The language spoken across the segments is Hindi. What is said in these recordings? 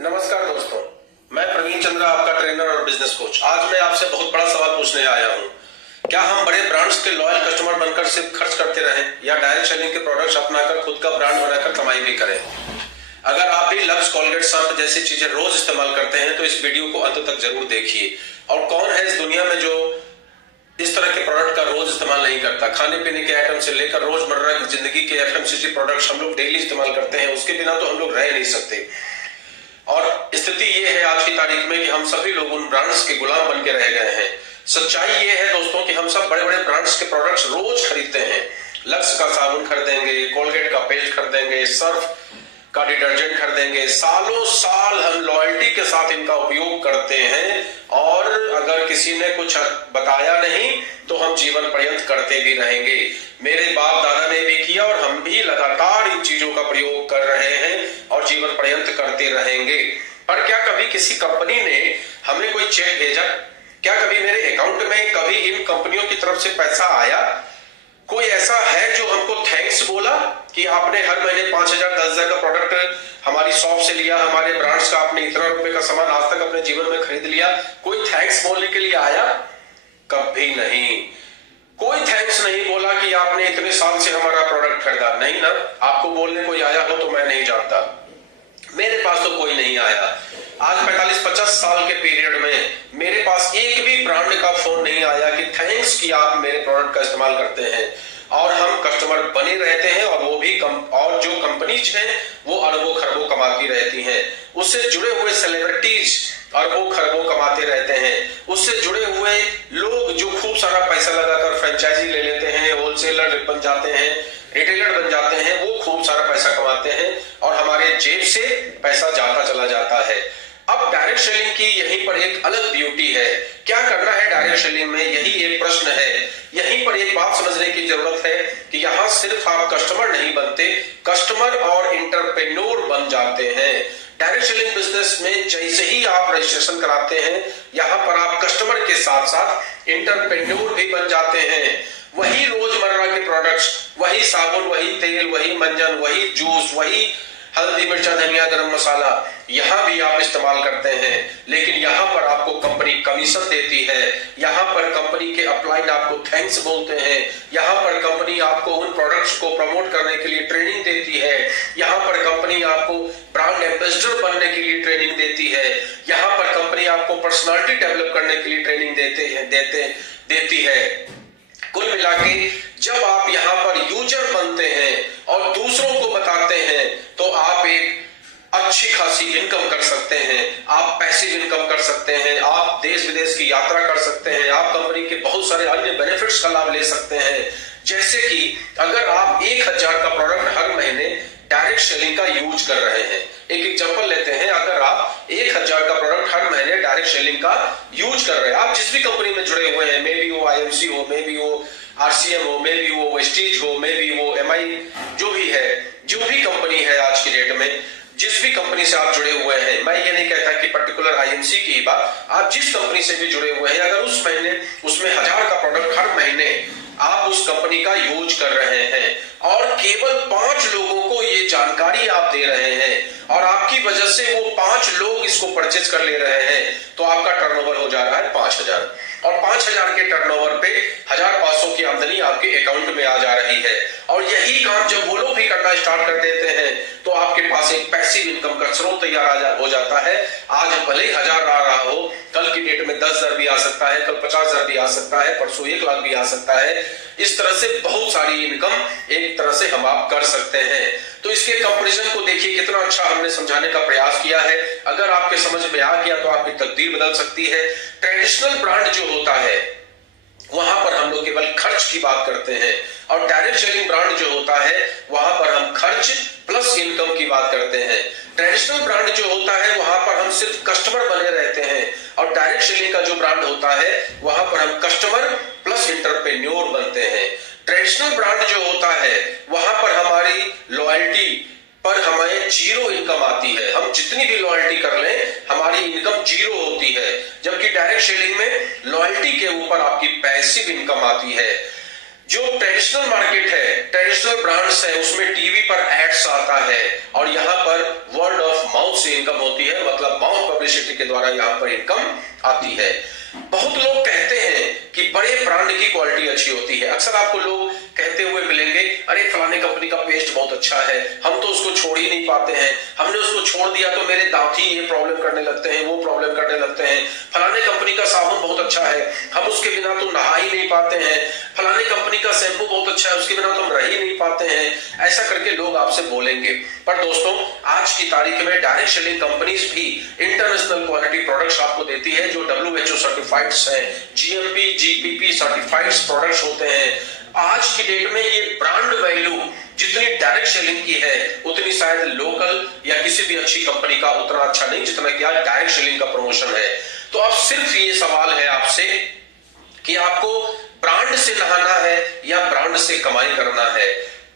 नमस्कार दोस्तों, मैं प्रवीण चंद्रा, आपका ट्रेनर और बिजनेस कोच। आज मैं आपसे बहुत बड़ा सवाल पूछने आया हूं। क्या हम बड़े ब्रांड्स के लॉयल कस्टमर बनकर सिर्फ खर्च करते रहें या डायरेक्ट सेलिंग के प्रोडक्ट्स अपनाकर खुद का ब्रांड बनाकर कमाई भी करें? अगर आप भी लक्स, कोलगेट, सर्फ जैसी चीजें रोज इस्तेमाल करते हैं तो इस वीडियो को अंत तक जरूर देखिए। और कौन है इस दुनिया में जो इस तरह के प्रोडक्ट का रोज इस्तेमाल नहीं करता? खाने पीने के आइटम से लेकर रोजमर्रा की जिंदगी के एफएमसीजी प्रोडक्ट्स हम लोग डेली इस्तेमाल करते हैं, उसके बिना तो हम लोग रह नहीं सकते। और स्थिति ये है आज की तारीख में कि हम सभी लोग उन ब्रांड्स के गुलाम बन के रह गए हैं। सच्चाई ये है दोस्तों कि हम सब बड़े बड़े ब्रांड्स के प्रोडक्ट्स रोज खरीदते हैं। लक्स का साबुन खरीदेंगे, कोलगेट का पेस्ट खरीदेंगे, सर्फ का डिटर्जेंट खरीदेंगे। सालों साल हम लॉयल्टी के साथ इनका उपयोग करते हैं और अगर किसी ने कुछ बताया नहीं तो हम जीवन पर्यंत करते भी रहेंगे। मेरे बाप दादा ने भी किया और हम भी लगातार इन चीजों का प्रयोग कर रहे हैं और जीवन पर्यंत करते रहेंगे। पर क्या कभी किसी कंपनी ने हमें कोई चेक भेजा? क्या कभी मेरे अकाउंट में कभी इन कंपनियों की तरफ से पैसा आया? कोई ऐसा है जो हमको थैंक्स बोला कि आपने हर महीने 5,000 10,000 का प्रोडक्ट हमारी शॉप से लिया, हमारे ब्रांड्स का आपने इतना रुपए का सामान आज तक अपने जीवन में खरीद लिया? कोई थैंक्स बोलने के लिए आया? कभी नहीं। कोई थैंक्स नहीं बोला कि आपने इतने साल से हमारा प्रोडक्ट खरीदा। नहीं ना, आपको बोलने कोई आया हो तो मैं नहीं जानता। मेरे पास तो कोई नहीं आया। आज 45-50 साल के पीरियड में मेरे पास एक भी ब्रांड का फोन नहीं आया कि थैंक्स कि आप मेरे प्रोडक्ट का इस्तेमाल करते हैं। और हम कस्टमर बने रहते हैं और वो भी और जो कंपनीज हैं वो अरबों खरबों कमाती रहती हैं। उससे जुड़े हुए सेलिब्रिटीज अरबों खरबों कमाते रहते हैं। उससे जुड़े हुए लोग जो खूब सारा पैसा लगाकर फ्रेंचाइजी ले लेते हैं, होलसेलर बन जाते हैं, रिटेलर बन जाते हैं, वो खूब सारा पैसा कमाते हैं और हमारे जेब से पैसा जाता चला जाता है। अब डायरेक्ट सेलिंग की यहीं पर एक अलग ब्यूटी है। क्या करना है डायरेक्ट सेलिंग में, यही एक प्रश्न है। यहीं पर एक बात समझने की जरूरत है कि यहाँ सिर्फ आप कस्टमर नहीं बनते, कस्टमर और इंटरप्रेन्योर बन जाते हैं। डायरेक्ट सेलिंग बिजनेस में जैसे ही आप रजिस्ट्रेशन कराते हैं, यहाँ पर आप कस्टमर के साथ साथ इंटरप्रेन्योर भी बन जाते हैं। वही रोजमर्रा के प्रोडक्ट्स, वही साबुन, वही तेल, वही मंजन, वही जूस, वही हल्दी, मिर्चा, धनिया, गरम मसाला यहाँ भी आप इस्तेमाल करते हैं। लेकिन यहाँ पर आपको कंपनी कमीशन देती है, यहाँ पर कंपनी के अपलाइन आपको थैंक्स बोलते हैं, यहाँ पर कंपनी आपको उन प्रोडक्ट्स को प्रमोट करने के लिए ट्रेनिंग देती है, यहाँ पर कंपनी आपको ब्रांड एम्बेसडर बनने के लिए ट्रेनिंग देती है, यहाँ पर कंपनी आपको पर्सनालिटी डेवलप करने के लिए ट्रेनिंग देती है। कुल मिला के जब आप यहाँ पर यूजर बनते हैं और दूसरों को बताते हैं तो आप एक अच्छी खासी इनकम कर सकते हैं, आप पैसिव इनकम कर सकते हैं, आप देश विदेश की यात्रा कर सकते हैं, आप कंपनी के बहुत सारे अन्य बेनिफिट्स का लाभ ले सकते हैं। जैसे कि अगर आप 1,000 का प्रोडक्ट हर महीने डायरेक्ट सेलिंग का यूज कर रहे हैं, एक एग्जांपल लेते हैं, अगर आप 1,000 का प्रोडक्ट हर महीने डायरेक्ट सेलिंग का यूज कर रहे हैं, आप जिस भी कंपनी में जुड़े हुए हैं, मे बी वो आईएमसी हो, मे बी वो आरसीएम हो, मे बी वो वेस्टीज हो, मे बी वो एमआई, जो भी है, जो भी कंपनी है आज की डेट में, जिस भी कंपनी से आप जुड़े हुए हैं, मैं ये नहीं कहता कि पर्टिकुलर आईएमसी की ही बात, आप जिस कंपनी से भी जुड़े हुए हैं, अगर उस महीने उसमें 1,000 का प्रोडक्ट हर महीने आप उस कंपनी का यूज कर रहे हैं और केवल 5 लोगों को ये जानकारी आप दे रहे हैं और आपकी वजह से वो 5 लोग इसको परचेज कर ले रहे हैं, तो आपका टर्नओवर हो जा रहा है 5,000 और 5,000 के टर्नओवर पे 1,500 की आमदनी आपके अकाउंट में आ जा रही है। और यही काम जब वो लोग भी करना स्टार्ट कर देते हैं तो आपके पास एक पैसिव इनकम का स्रोत तैयार हो जाता है। आज भले 1,000 आ रहा हो, कल की डेट में 10,000 भी आ सकता है, कल 50,000 भी आ सकता है, परसों 1 लाख भी आ सकता है। इस तरह से बहुत सारी इनकम एक तरह से हम आप कर सकते हैं। तो इसके कंपैरिजन को देखिए कितना अच्छा हमने समझाने का प्रयास किया है। अगर आपके समझ में आ गया तो आपकी तकदीर बदल सकती है। ट्रेडिशनल ब्रांड जो होता है वहां पर हम लोग केवल खर्च की बात करते हैं और डायरेक्ट सेलिंग ब्रांड जो होता है वहां पर हम खर्च प्लस इनकम की बात करते हैं। ट्रेडिशनल ब्रांड जो होता है वहां पर हम सिर्फ कस्टमर बने रहते हैं और डायरेक्ट सेलिंग का जो ब्रांड होता है वहां पर हम कस्टमर प्लस इंटरप्रेन्योर बनते हैं। ट्रेडिशनल ब्रांड जो होता है वहां पर हमारी लॉयल्टी पर हमें जीरो इनकम आती है, हम जितनी भी लॉयल्टी कर लें हमारी इनकम जीरो होती है, जबकि डायरेक्ट सेलिंग में लॉयल्टी के ऊपर आपकी पैसिव इनकम आती है। जो ट्रेडिशनल मार्केट है, ट्रेडिशनल ब्रांड्स है, उसमें टीवी पर एड्स आता है और यहाँ पर वर्ड ऑफ माउथ से इनकम होती है, मतलब माउथ पब्लिसिटी के द्वारा यहाँ पर इनकम आती है। बहुत लोग कहते हैं कि बड़े ब्रांड की क्वालिटी अच्छी होती है। अक्सर आपको लोग कहते हुए मिलेंगे, अरे फलाने कंपनी का पेस्ट बहुत अच्छा है, हम तो उसको छोड़ ही नहीं पाते हैं, हमने उसको छोड़ दिया तो मेरे दांत ही ये प्रॉब्लम करने लगते हैं, वो प्रॉब्लम करने लगते हैं। फलाने कंपनी का साबुन बहुत अच्छा है, हम उसके बिना तो नहा ही नहीं पाते हैं। फलाने कंपनी का शैम्पू बहुत अच्छा है, उसके बिना तो हम रह ही नहीं पाते हैं। ऐसा करके लोग आपसे बोलेंगे। पर दोस्तों, आज की तारीख में डायरेक्ट सेलिंग कंपनीज भी इंटरनेशनल क्वालिटी प्रोडक्ट्स आपको देती है, जो WHO सर्टिफाइड हैं, GMP GPP सर्टिफाइड प्रोडक्ट्स होते हैं। आज की डेट में ये ब्रांड वैल्यू जितनी डायरेक्ट सेलिंग की है, उतनी शायद लोकल या किसी भी अच्छी कंपनी का उतना अच्छा नहीं जितना कि आज डायरेक्ट सेलिंग का प्रमोशन है। तो अब सिर्फ ये सवाल है आपसे कि आपको ब्रांड से नहाना है या ब्रांड से कमाई करना है।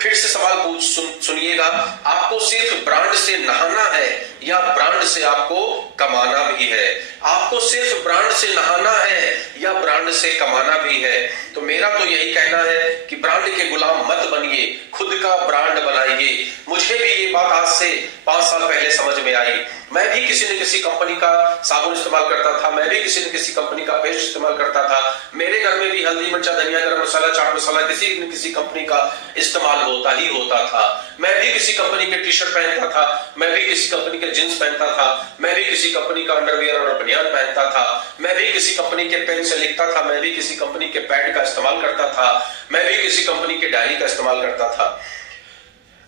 फिर से सवाल सुनिएगा, आपको सिर्फ ब्रांड से नहाना है या ब्रांड से आपको कमाना भी है? आपको सिर्फ ब्रांड से नहाना है या ब्रांड से कमाना भी है? तो मेरा तो यही कहना है कि ब्रांड के गुलाम मत बनिए, खुद का ब्रांड बनाइए। मुझे भी ये बात आज से 5 साल पहले समझ में आई। मैं भी किसी न किसी कंपनी का साबुन इस्तेमाल करता था, मैं भी किसी न किसी कंपनी का पेस्ट इस्तेमाल करता था। मेरे घर में भी हल्दी, मिर्चा, धनिया, गरम मसाला, चाट मसाला किसी न किसी कंपनी का इस्तेमाल होता ही होता था। मैं भी किसी कंपनी के टी शर्ट पहनता था, मैं भी किसी कंपनी के जींस पहनता था, मैं भी किसी कंपनी का अंडरवियर और बनियान पहनता था, मैं भी किसी कंपनी के पेन से लिखता था, मैं भी किसी कंपनी के पैड का इस्तेमाल करता था, मैं भी किसी कंपनी के डायरी का इस्तेमाल करता था।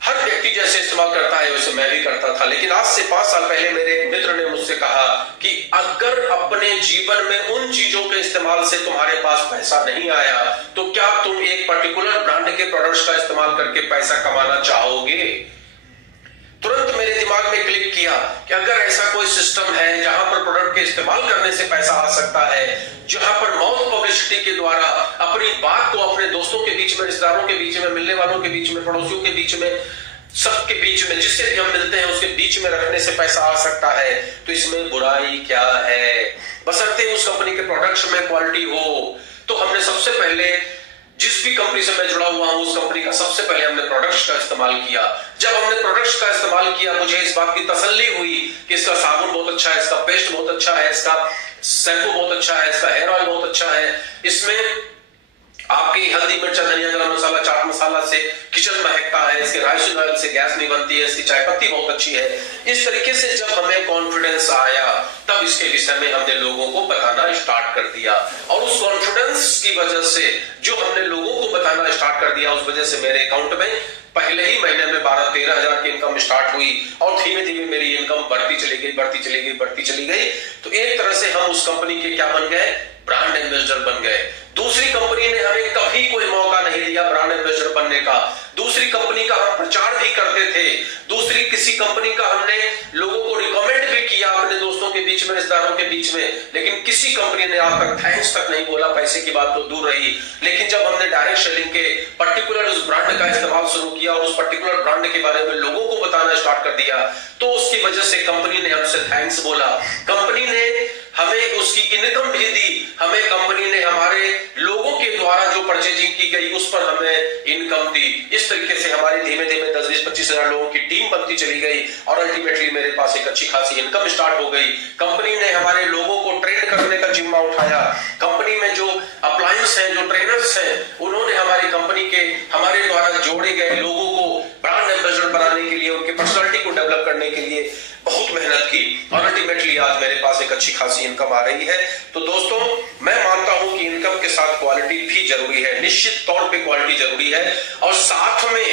हर व्यक्ति जैसे इस्तेमाल करता है वैसे मैं भी करता था। लेकिन आज से 5 साल पहले मेरे एक मित्र ने मुझसे कहा कि अगर अपने जीवन में उन चीजों के इस्तेमाल से तुम्हारे पास पैसा नहीं आया, तो क्या तुम एक पर्टिकुलर ब्रांड के प्रोडक्ट्स का इस्तेमाल करके पैसा कमाना चाहोगे? तुरंत मेरे दिमाग में क्लिक किया कि अगर ऐसा कोई सिस्टम है जहां पर प्रोडक्ट के इस्तेमाल करने से पैसा आ सकता है, जहां पर माउथ पब्लिसिटी के द्वारा अपनी बात को अपने दोस्तों के बीच में, रिश्तेदारों के बीच में, मिलने वालों के बीच में, पड़ोसियों के बीच में, सबके बीच में, जिससे भी हम मिलते हैं उसके बीच में रखने से पैसा आ सकता है, तो इसमें बुराई क्या है? बशर्ते उस कंपनी के प्रोडक्ट्स में क्वालिटी हो। तो हमने सबसे पहले, जिस भी कंपनी से मैं जुड़ा हुआ हूं, उस कंपनी का सबसे पहले हमने प्रोडक्ट्स का इस्तेमाल किया। जब हमने प्रोडक्ट्स का इस्तेमाल किया, मुझे इस बात की तसल्ली हुई कि इसका साबुन बहुत अच्छा है, इसका पेस्ट बहुत अच्छा है, इसका शैम्पू बहुत अच्छा है, इसका हेयर ऑयल बहुत अच्छा है, इसमें आपकी हल्दी, मिर्चा, धनिया, गरम मसाला, चाट मसाला से किचन महकता है, इसके राइसिन ऑयल से गैस नहीं बनती है, इसकी चाय पत्ती बहुत अच्छी है। इस तरीके से जब हमें कॉन्फिडेंस आया, तब इसके विषय में हमने लोगों को बताना स्टार्ट कर दिया। और उस कॉन्फिडेंस की वजह से जो हमने लोगों को बताना स्टार्ट कर दिया, उस वजह से मेरे अकाउंट में पहले ही महीने में 12-13 हजार की इनकम स्टार्ट हुई और धीमे धीमे मेरी इनकम बढ़ती चली गई, बढ़ती चली गई, बढ़ती चली गई। तो एक तरह से हम उस कंपनी के क्या बन गए? ब्रांड एम्बेसडर बन गए। दूसरी कंपनी ने हमें कभी कोई मौका नहीं दिया ब्रांड एम्बेसडर बनने का। दूसरी कंपनी का हम प्रचार भी करते थे, दूसरी किसी कंपनी का हमने लोगों को रिकमेंड भी किया अपने दोस्तों के बीच में, रिश्तेदारों के बीच में, लेकिन किसी कंपनी ने आज तक थैंक्स तक नहीं बोला। पैसे की बात तो दूर रही। लेकिन जब हमने डायरेक्ट सेलिंग के पर्टिकुलर उस ब्रांड का इस्तेमाल शुरू किया और उस पर्टिकुलर ब्रांड के बारे में लोगों को बताना स्टार्ट कर दिया, तो उसकी वजह से कंपनी ने हमसे थैंक्स बोला, कंपनी ने हमें उसकी इनकम भी दी, हमें कंपनी ने हमारे लोगों के द्वारा जो परचेजिंग की गई उस पर हमें इनकम दी। इस तरीके से हमारी धीमे धीमे 10-20-25 हजार लोगों की टीम बनती चली गई और अल्टीमेटली मेरे पास एक अच्छी खासी इनकम स्टार्ट हो गई। कंपनी ने हमारे लोगों को ट्रेन करने का जिम्मा उठाया। कंपनी में जो अप्लायंस हैं, जो ट्रेनर्स हैं, उन्होंने हमारी कंपनी के हमारे द्वारा जोड़े गए लोगों को ब्रांड एम्बेसडर बनाने के लिए, उनके पर्सनालिटी को डेवलप करने के लिए बहुत मेहनत की और अल्टीमेटली आज मेरे पास एक अच्छी खासी इनकम आ रही है। तो दोस्तों, मैं मानता हूं कि इनकम के साथ क्वालिटी भी जरूरी है, निश्चित तौर पे क्वालिटी जरूरी है और साथ में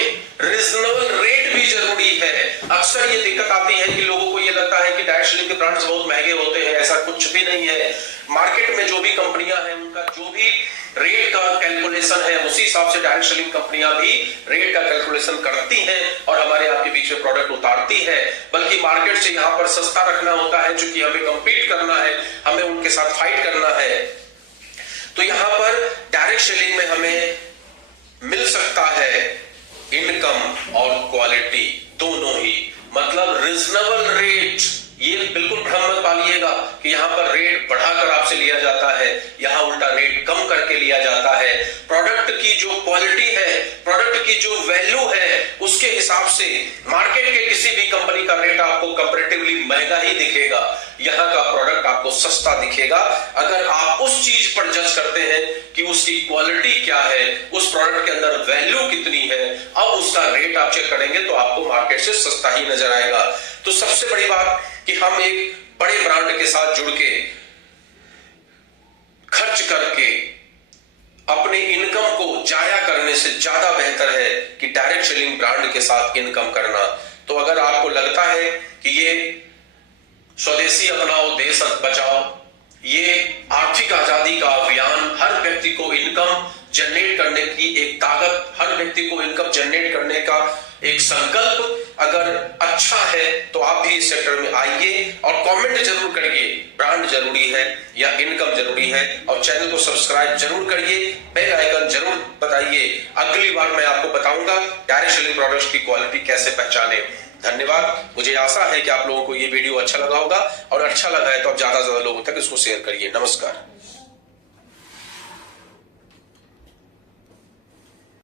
रीजनेबल रेट भी जरूरी है। अक्सर ये दिक्कत आती है कि लोगों को ये लगता है कि डायरेक्ट सेलिंग के ब्रांड्स बहुत महंगे होते हैं। ऐसा कुछ भी नहीं है। मार्केट में जो भी कंपनियां हैं, उनका जो भी रेट का कैलकुलेशन है, उसी हिसाब से डायरेक्ट सेलिंग कंपनियां भी रेट का कैलकुलेशन करती हैं और हमारे आपके बीच में प्रोडक्ट उतारती है। बल्कि मार्केट से यहाँ पर सस्ता रखना होता है, क्योंकि हमें कंपीट करना है, हमें उनके साथ फाइट करना है। तो यहाँ पर डायरेक्ट सेलिंग में हमें मिल सकता है इनकम और क्वालिटी दोनों ही, मतलब रीजनेबल रेट ये बिल्कुल भ्रम मत पालिएगा कि यहाँ पर रेट बढ़ाकर आपसे लिया जाता है, यहाँ उल्टा रेट कम करके लिया जाता है। प्रोडक्ट की जो क्वालिटी है, प्रोडक्ट की जो वैल्यू है, उसके हिसाब से मार्केट के किसी भी कंपनी का रेट आपको कंपैरेटिवली महंगा ही दिखेगा, यहाँ का प्रोडक्ट आपको सस्ता दिखेगा। अगर आप उस चीज पर जज करते हैं कि उसकी क्वालिटी क्या है, उस प्रोडक्ट के अंदर वैल्यू कितनी है, अब उसका रेट आप चेक करेंगे तो आपको मार्केट से सस्ता ही नजर आएगा। तो सबसे बड़ी बात कि हम एक बड़े ब्रांड के साथ जुड़ के खर्च करके अपने इनकम को जाया करने से ज्यादा बेहतर है कि डायरेक्ट सेलिंग ब्रांड के साथ इनकम करना। तो अगर आपको लगता है कि ये स्वदेशी अपनाओ देश बचाओ, ये आर्थिक आजादी का अभियान, हर व्यक्ति को इनकम जनरेट करने की एक ताकत, हर व्यक्ति को इनकम जनरेट करने का एक संकल्प अगर अच्छा है तो आप भी इस सेक्टर में आइए और कमेंट जरूर करिए ब्रांड जरूरी है या इनकम जरूरी है, और चैनल को सब्सक्राइब जरूर करिए, बेल आइकन जरूर बताइए। अगली बार मैं आपको बताऊंगा डायरेक्ट सेलिंग प्रोडक्ट्स की क्वालिटी कैसे पहचाने। धन्यवाद। मुझे आशा है कि आप लोगों को ये वीडियो अच्छा लगा होगा, और अच्छा लगा है तो आप ज्यादा से ज्यादा लोगों तक इसको शेयर करिए। नमस्कार।